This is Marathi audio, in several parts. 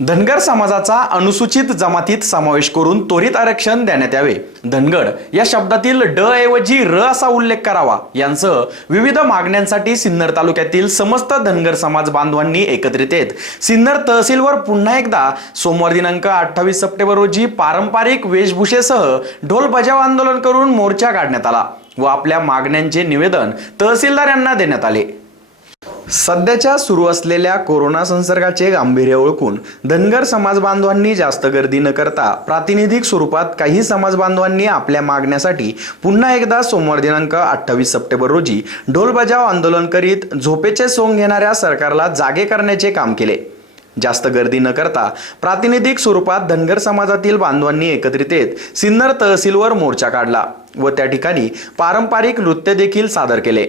Dhangar समाजाचा अनुसूचित जमातीत समावेश करून त्वरित आरक्षण देण्यात यावे. धनगड या शब्दातील ड ऐवजी र असा उल्लेख करावा. यांसह विविध मागण्यांसाठी सिन्नर तालुक्यातील समस्त धनगर समाज बांधवांनी एकत्रित येत सिन्नर तहसीलवर पुन्हा एकदा सोमवार दिनांक अठ्ठावीस सप्टेंबर रोजी पारंपरिक वेशभूषेसह ढोल बजाव आंदोलन करून मोर्चा काढण्यात आला व आपल्या मागण्यांचे निवेदन तहसीलदार यांना देण्यात आले. सध्याच्या सुरू असलेल्या कोरोना संसर्गाचे गांभीर्य ओळखून धनगर समाज बांधवांनी जास्त गर्दी न करता प्रातिनिधिक स्वरूपात काही समाज बांधवांनी आपल्या मागण्यासाठी पुन्हा एकदा सोमवार दिनांक अठ्ठावीस सप्टेंबर रोजी ढोल बजाव आंदोलन करीत झोपेचे सोंग घेणाऱ्या सरकारला जागे करण्याचे काम केले. जास्त गर्दी न करता प्रातिनिधिक स्वरूपात धनगर समाजातील बांधवांनी एकत्रित येत सिन्नर तहसीलवर मोर्चा काढला व त्या ठिकाणी पारंपरिक नृत्य देखील सादर केले.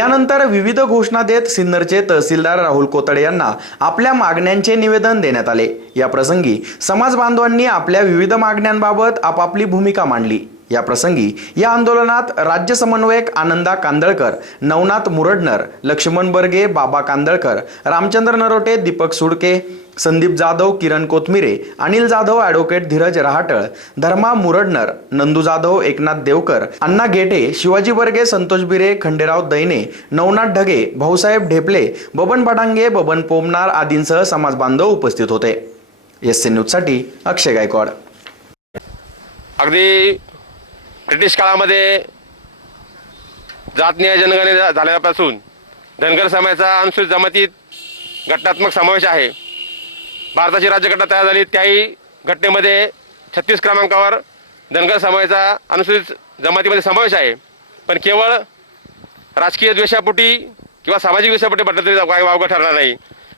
यानंतर विविध घोषणा देत सिन्नरचे तहसीलदार राहुल कोतडे यांना आपल्या मागण्यांचे निवेदन देण्यात आले. या प्रसंगी समाज बांधवांनी आपल्या विविध मागण्यांबाबत आपापली भूमिका मांडली. या प्रसंगी या आंदोलनात राज्य समन्वयक आनंदा कांदळकर नवनाथ मुरडनर लक्ष्मण बर्गे बाबा कांदळकर रामचंद्र नरोटे दीपक सुडके संदीप जाधव किरण कोथमिरे अनिल जाधव ॲडव्होकेट धीरज रहाटळ धर्मा मुरडनर नंदू जाधव एकनाथ देवकर अण्णा गेटे शिवाजी बर्गे संतोष बिरे खंडेराव दैने नवनाथ ढगे भाऊसाहेब ढेपले बबन भटांगे बबन पोमनार आदींसह समाज बांधव उपस्थित होते. एस सी न्यूजसाठी अक्षय गायकवाड. अगदी ब्रिटिश काळामध्ये जातनीय जनगणने झाल्यापासून धनगर समाजाचा अनुसूचित जमातीत घटनात्मक समावेश आहे. भारताची राज्यघटना तयार झाली त्याही घटनेमध्ये छत्तीस क्रमांकावर धनगर समाजाचा अनुसूचित जमातीमध्ये समावेश आहे. पण केवळ राजकीय द्वेषापोटी किंवा सामाजिक द्वेषापोटी म्हटलं तरी काही वावगं ठरणार नाही.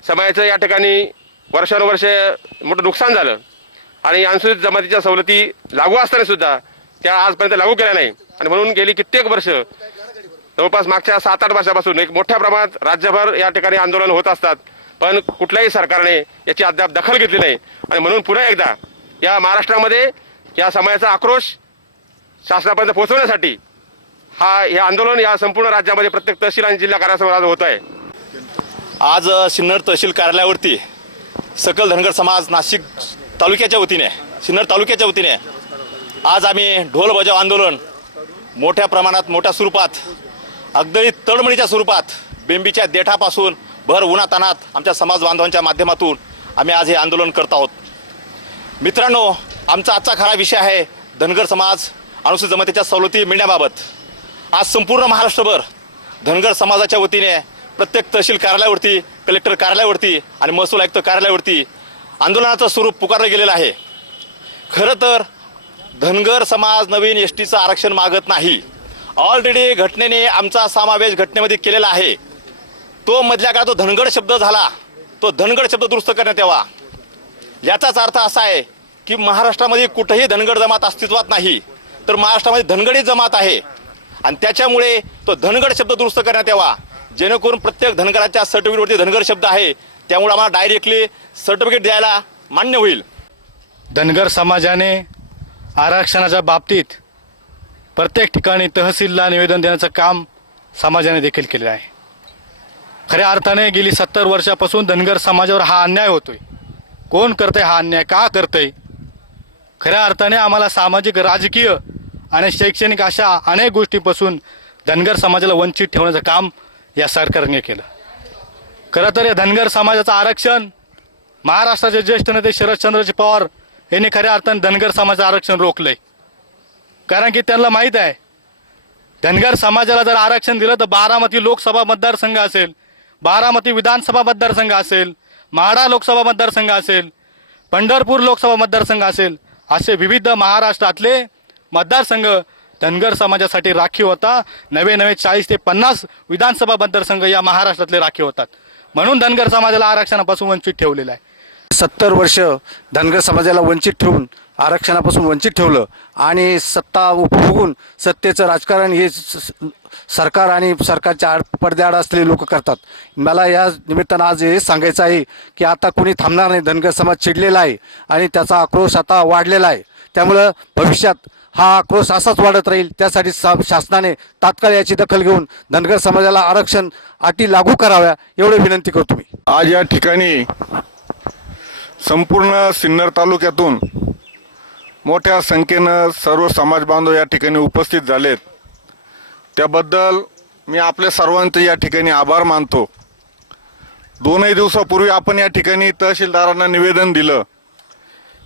समाजाचं या ठिकाणी वर्षानुवर्ष मोठं नुकसान झालं. आणि अनुसूचित जमातीच्या सवलती लागू असताना सुद्धा त्या आजपर्यंत लागू केल्या नाही. आणि म्हणून गेली कित्येक वर्ष. जवळपास मागच्या सात आठ वर्षापासून एक मोठ्या प्रमाणात राज्यभर या ठिकाणी आंदोलन होत असतात. पण कुठल्याही सरकारने याची अद्याप दखल घेतली नाही. आणि म्हणून पुन्हा एकदा या महाराष्ट्रामध्ये या समाजाचा आक्रोश शासनापर्यंत पोहोचवण्यासाठी हा हे आंदोलन या संपूर्ण राज्यामध्ये प्रत्येक तहसील आणि जिल्हा कार्यालयासमोर आज होत आहे. आज सिन्नर तहसील कार्यालयावरती सकल धनगर समाज नाशिक तालुक्याच्या वतीने सिन्नर तालुक्याच्या वतीने आज आम्ही ढोल बजाव आंदोलन मोठ्या प्रमाणात मोठ्या स्वरूपात अगदी तळमळीच्या स्वरूपात बेंबीच्या देठापासून भर उन्हातानात आमच्या समाज बांधवांच्या माध्यमातून आम्ही आज हे आंदोलन करत आहोत. मित्रांनो आमचा आजचा खरा विषय आहे धनगर समाज अनुसूचित जमातीच्या सवलती मिळण्याबाबत. आज संपूर्ण महाराष्ट्रभर धनगर समाजाच्या वतीने प्रत्येक तहसील कार्यालयावरती कलेक्टर कार्यालयावरती आणि महसूल आयुक्त कार्यालयावरती आंदोलनाचं स्वरूप पुकारलं गेलेलं आहे. खरं तर धनगर समाज नवीन एस टीचं आरक्षण मागत नाही. ऑलरेडी घटनेने आमचा समावेश घटनेमध्ये केलेला आहे. तो मधल्या काळात तो धनगड शब्द झाला. तो धनगड शब्द दुरुस्त करण्यात यावा. याचाच अर्थ असा आहे की महाराष्ट्रामध्ये कुठेही धनगड जमात अस्तित्वात नाही तर महाराष्ट्रामध्ये धनगडी जमात आहे. आणि त्याच्यामुळे तो धनगड शब्द दुरुस्त करण्यात यावा. जेणेकरून प्रत्येक धनगराच्या सर्टिफिकेटवरती धनगर शब्द आहे. त्यामुळे आम्हाला डायरेक्टली सर्टिफिकेट द्यायला मान्य होईल. धनगर समाजाने आरक्षणाच्या बाबतीत प्रत्येक ठिकाणी तहसीलला निवेदन देण्याचं काम समाजाने देखील केलेलं आहे. खऱ्या अर्थाने गेली सत्तर वर्षापासून धनगर समाजावर हा अन्याय होतोय. कोण करते हा अन्याय? का करतंय? खऱ्या अर्थाने आम्हाला सामाजिक राजकीय आणि शैक्षणिक अशा अनेक गोष्टीपासून धनगर समाजाला वंचित ठेवण्याचं काम या सरकारने केलं. खरं तर या धनगर समाजाचं आरक्षण महाराष्ट्राचे ज्येष्ठ नेते शरदचंद्रजी पवार याने खऱ्या अर्थानं धनगर समाजाचं आरक्षण रोखलंय. कारण की त्यांना माहीत आहे धनगर समाजाला जर आरक्षण दिलं तर बारामती लोकसभा मतदारसंघ असेल बारामती विधानसभा मतदारसंघ असेल माढा लोकसभा मतदारसंघ असेल पंढरपूर लोकसभा मतदारसंघ असेल असे विविध महाराष्ट्रातले मतदारसंघ धनगर समाजासाठी राखीव होता. नवे नवे चाळीस ते पन्नास विधानसभा मतदारसंघ या महाराष्ट्रातले राखीव होतात. म्हणून धनगर समाजाला आरक्षणापासून वंचित ठेवलेलं आहे. सत्तर वर्ष धनगर समाजाला वंचित ठेवून आरक्षणापासून वंचित ठेवलं आणि सत्ता उपभोगून सत्तेचं राजकारण हे सरकार आणि सरकारच्या आड पडद्याआड असलेले लोक करतात. मला या निमित्तानं आज हे सांगायचं आहे की आता कुणी थांबणार नाही. धनगर समाज चिडलेला आहे आणि त्याचा आक्रोश आता वाढलेला आहे. त्यामुळं भविष्यात हा आक्रोश असाच वाढत राहील. त्यासाठी सा शासनाने तात्काळ याची दखल घेऊन धनगर समाजाला आरक्षण अटी लागू कराव्या एवढी विनंती करतो मी. आज या ठिकाणी संपूर्ण सिन्नर तालुक्यातून मोठ्या संख्येनं सर्व समाज बांधव या ठिकाणी उपस्थित झालेत. त्याबद्दल मी आपल्या सर्वांचे या ठिकाणी आभार मानतो. दोनही दिवसापूर्वी आपण या ठिकाणी तहसीलदारांना निवेदन दिलं.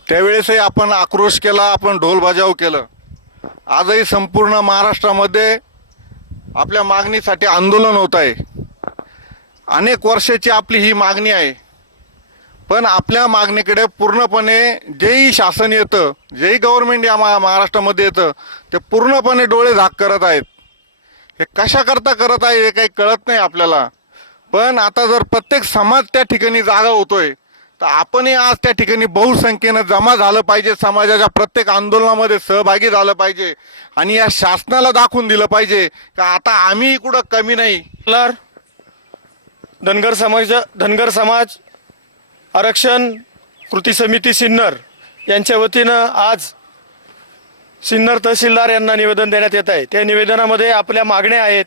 त्यावेळेसही आपण आक्रोश केला आपण ढोल बजाव केलं. आजही संपूर्ण महाराष्ट्रामध्ये आपल्या मागणीसाठी आंदोलन होत आहे. अनेक वर्षाची आपली ही मागणी आहे. पण आपल्या मागणीकडे पूर्णपणे जेही शासन येतं जेही गव्हर्नमेंट या मा महाराष्ट्रामध्ये येतं ते पूर्णपणे डोळे झाक करत आहेत. हे कशाकरता करत आहे हे काही कळत नाही आपल्याला. पण आता जर प्रत्येक समाज त्या ठिकाणी जागा होतोय तर आपणही आज त्या ठिकाणी बहुसंख्येनं जमा झालं पाहिजे समाजाच्या प्रत्येक आंदोलनामध्ये सहभागी झालं पाहिजे आणि या शासनाला दाखवून दिलं पाहिजे का आता आम्ही कुठं कमी नाही. धनगर समाज धनगर समाज आरक्षण कृती समिती सिन्नर यांच्या वतीनं आज सिन्नर तहसीलदार यांना निवेदन देण्यात येत आहे. त्या निवेदनामध्ये आपल्या मागण्या आहेत.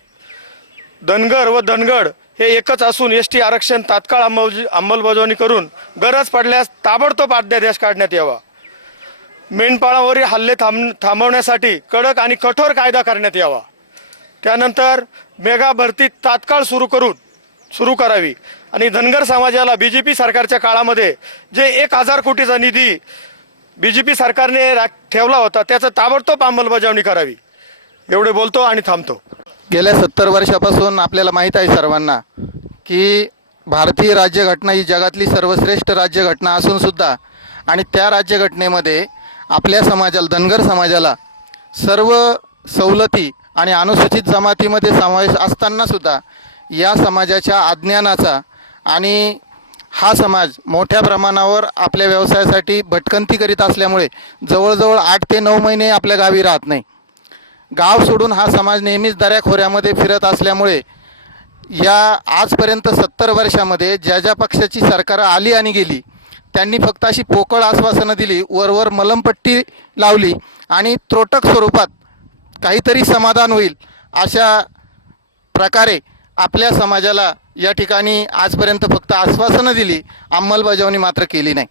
धनगर व धनगड हे एकच असून एस टी आरक्षण तात्काळ अंमल अंमलबजावणी करून गरज पडल्यास ताबडतोब अध्यादेश काढण्यात यावा. मेंढपाळावरील हल्ले थांब थांबवण्यासाठी कडक आणि कठोर कायदा करण्यात यावा. त्यानंतर मेगा भरती तात्काळ सुरू करून सुरू करावी. आणि धनगर समाजाला बी जे पी सरकारच्या काळामध्ये जे एक हजार कोटीचा निधी बी जे पी सरकारने रा ठेवला होता त्याचं ताबडतोब अंमलबजावणी करावी. एवढे बोलतो आणि थांबतो. गेल्या सत्तर वर्षापासून आपल्याला माहीत आहे सर्वांना की भारतीय राज्यघटना ही जगातली सर्वश्रेष्ठ राज्यघटना असूनसुद्धा आणि त्या राज्यघटनेमध्ये आपल्या समाजाला धनगर समाजाला सर्व सवलती आणि अनुसूचित जमातीमध्ये समावेश असतानासुद्धा या समाजाच्या अज्ञानाचा आणि हा समाज मोठ्या प्रमाणावर आपल्या व्यवसायासाठी भटकंती करीत असल्यामुळे जवळजवळ आठ ते नऊ महिने आपल्या गावी राहत नाही. गाव सोडून हा समाज नेहमीच दऱ्याखोऱ्यामध्ये फिरत असल्यामुळे या आजपर्यंत सत्तर वर्षामध्ये ज्या ज्या पक्षाची सरकारं आली आणि गेली त्यांनी फक्त अशी पोकळ आश्वासनं दिली वरवर मलमपट्टी लावली आणि त्रोटक स्वरूपात काहीतरी समाधान होईल अशा प्रकारे आपल्या समाजाला या ठिकाणी आजपर्यंत फक्त आश्वासनं दिली अंमलबजावणी मात्र केली नाही.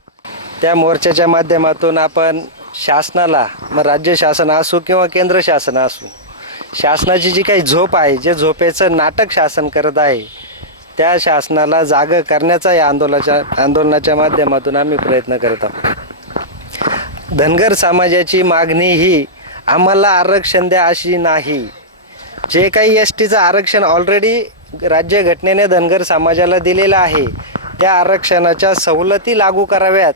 त्या मोर्चाच्या माध्यमातून आपण शासनाला मग राज्य शासन असो किंवा केंद्र शासन असो शासनाची जी काही झोप आहे जे झोपेचं नाटक शासन करत आहे त्या शासनाला जाग करण्याचा या आंदोलनाच्या आंदोलनाच्या माध्यमातून आम्ही प्रयत्न करत आहोत. धनगर समाजाची मागणी ही आम्हाला आरक्षण द्या अशी नाही. जे काही एस टीचं आरक्षण ऑलरेडी राज्यघटनेने धनगर समाजाला दिलेलं आहे. त्या आरक्षणाच्या सवलती लागू कराव्यात.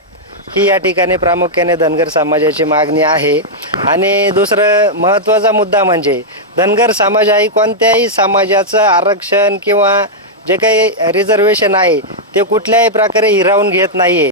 ही या ठिकाणी प्रामुख्याने धनगर समाजाची मागणी आहे. आणि दुसरं महत्त्वाचा मुद्दा म्हणजे धनगर समाज आहे कोणत्याही समाजाचं आरक्षण किंवा जे काही रिझर्वेशन आहे ते कुठल्याही प्रकारे हिरावून घेत नाही आहे